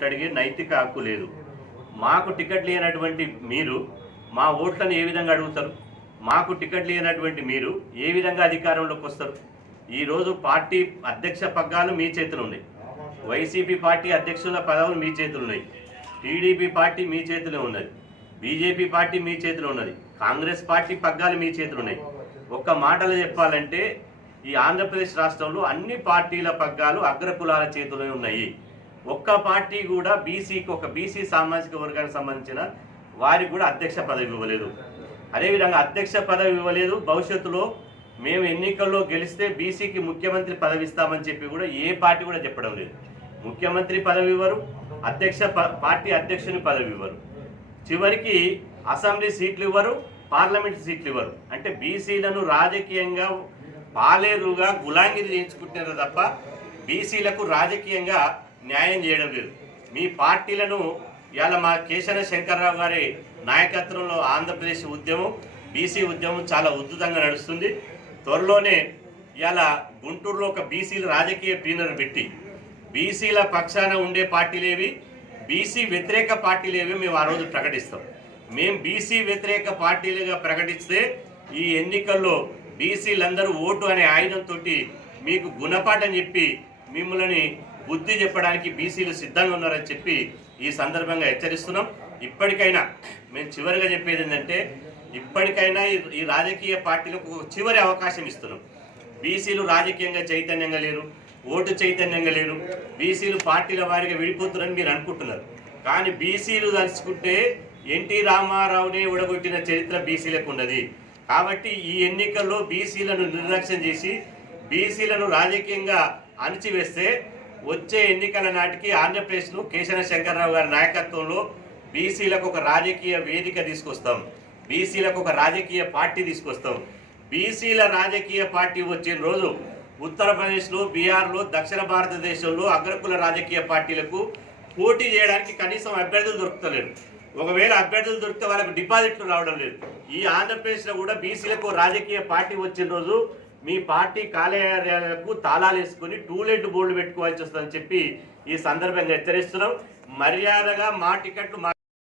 ఓట్లు అడిగే నైతిక హక్కు లేదు. మాకు టికెట్ లేనటువంటి మీరు మా ఓట్లను ఏ విధంగా అడుగుతారు? మాకు టికెట్ లేనటువంటి మీరు ఏ విధంగా అధికారంలోకి వస్తారు? ఈరోజు పార్టీ అధ్యక్ష పగ్గాలు మీ చేతులు ఉన్నాయి. వైసీపీ పార్టీ అధ్యక్షుల పదవులు మీ చేతులు ఉన్నాయి. టీడీపీ పార్టీ మీ చేతిలో ఉన్నది. బీజేపీ పార్టీ మీ చేతిలో ఉన్నది. కాంగ్రెస్ పార్టీ పగ్గాలు మీ చేతులు ఉన్నాయి. ఒక్క మాటలో చెప్పాలంటే ఈ ఆంధ్రప్రదేశ్ రాష్ట్రంలో అన్ని పార్టీల పగ్గాలు అగ్రకులాల చేతిలో ఉన్నాయి. ఒక్క పార్టీ కూడా బీసీకి ఒక బీసీ సామాజిక వర్గానికి సంబంధించిన వారికి కూడా అధ్యక్ష పదవి ఇవ్వలేదు. అదేవిధంగా అధ్యక్ష పదవి ఇవ్వలేదు. భవిష్యత్తులో మేము ఎన్నికల్లో గెలిస్తే బీసీకి ముఖ్యమంత్రి పదవి ఇస్తామని చెప్పి కూడా ఏ పార్టీ కూడా చెప్పడం లేదు. ముఖ్యమంత్రి పదవి ఇవ్వరు అధ్యక్ష పార్టీ అధ్యక్షుని పదవి ఇవ్వరు. చివరికి అసెంబ్లీ సీట్లు ఇవ్వరు పార్లమెంట్ సీట్లు ఇవ్వరు. అంటే బీసీలను రాజకీయంగా పాలేరుగా గులాంగిరి చేయించుకుంటున్నారు తప్ప బీసీలకు రాజకీయంగా న్యాయం చేయడం లేదు. మీ పార్టీలను ఇవాళ మా కేశన శంకర్రావు గారి నాయకత్వంలో ఆంధ్రప్రదేశ్ ఉద్యమం బీసీ ఉద్యమం చాలా ఉద్ధృతంగా నడుస్తుంది. త్వరలోనే ఇవాళ గుంటూరులో ఒక బీసీల రాజకీయ ప్లీనర్ పెట్టి బీసీల పక్షాన ఉండే పార్టీలేవి బీసీ వ్యతిరేక పార్టీలేవి మేము ఆ రోజు ప్రకటిస్తాం. మేము బీసీ వ్యతిరేక పార్టీలుగా ప్రకటిస్తే ఈ ఎన్నికల్లో బీసీలందరూ ఓటు అనే ఆయుధంతో మీకు గుణపాఠం చెప్పి మిమ్మల్ని బుద్ధి చెప్పడానికి బీసీలు సిద్ధంగా ఉన్నారని చెప్పి ఈ సందర్భంగా హెచ్చరిస్తున్నాం. ఇప్పటికైనా మేము చివరిగా చెప్పేది ఏంటంటే ఇప్పటికైనా ఈ- రాజకీయ పార్టీలకు చివరి అవకాశం ఇస్తున్నాం. బీసీలు రాజకీయంగా చైతన్యంగా లేరు ఓటు చైతన్యంగా లేరు. బీసీలు పార్టీల వారిగా విడిపోతున్నారని మీరు అనుకుంటున్నారు. కానీ బీసీలు తలుచుకుంటే ఎన్టీ రామారావునే ఉడగొట్టిన చరిత్ర బీసీలకు ఉన్నది. కాబట్టి ఈ ఎన్నికల్లో బీసీలను నిర్లక్ష్యం చేసి బీసీలను రాజకీయంగా అణిచివేస్తే వచ్చే ఎన్నికల నాటికి ఆంధ్రప్రదేశ్ను కేశన శంకర్రావు గారి నాయకత్వంలో బీసీలకు ఒక రాజకీయ వేదిక తీసుకొస్తాం. బీసీలకు ఒక రాజకీయ పార్టీ తీసుకొస్తాం. బీసీల రాజకీయ పార్టీ వచ్చిన రోజు ఉత్తరప్రదేశ్లో బీహార్లో దక్షిణ భారతదేశంలో అగ్రకుల రాజకీయ పార్టీలకు పోటీ చేయడానికి కనీసం అభ్యర్థులు దొరుకుతలేరు. ఒకవేళ అభ్యర్థులు దొరికితే వాళ్ళకు డిపాజిట్లు రావడం లేదు. ఈ ఆంధ్రప్రదేశ్లో కూడా బీసీలకు రాజకీయ పార్టీ వచ్చిన రోజు మీ పార్టీ కార్యాలయాలకు తాళాలు వేసుకుని టూలెట్ బోర్డు పెట్టుకోవాల్సి వస్తుందని చెప్పి ఈ సందర్భంగా హెచ్చరిస్తున్నాం. మర్యాదగా మా టికెట్లు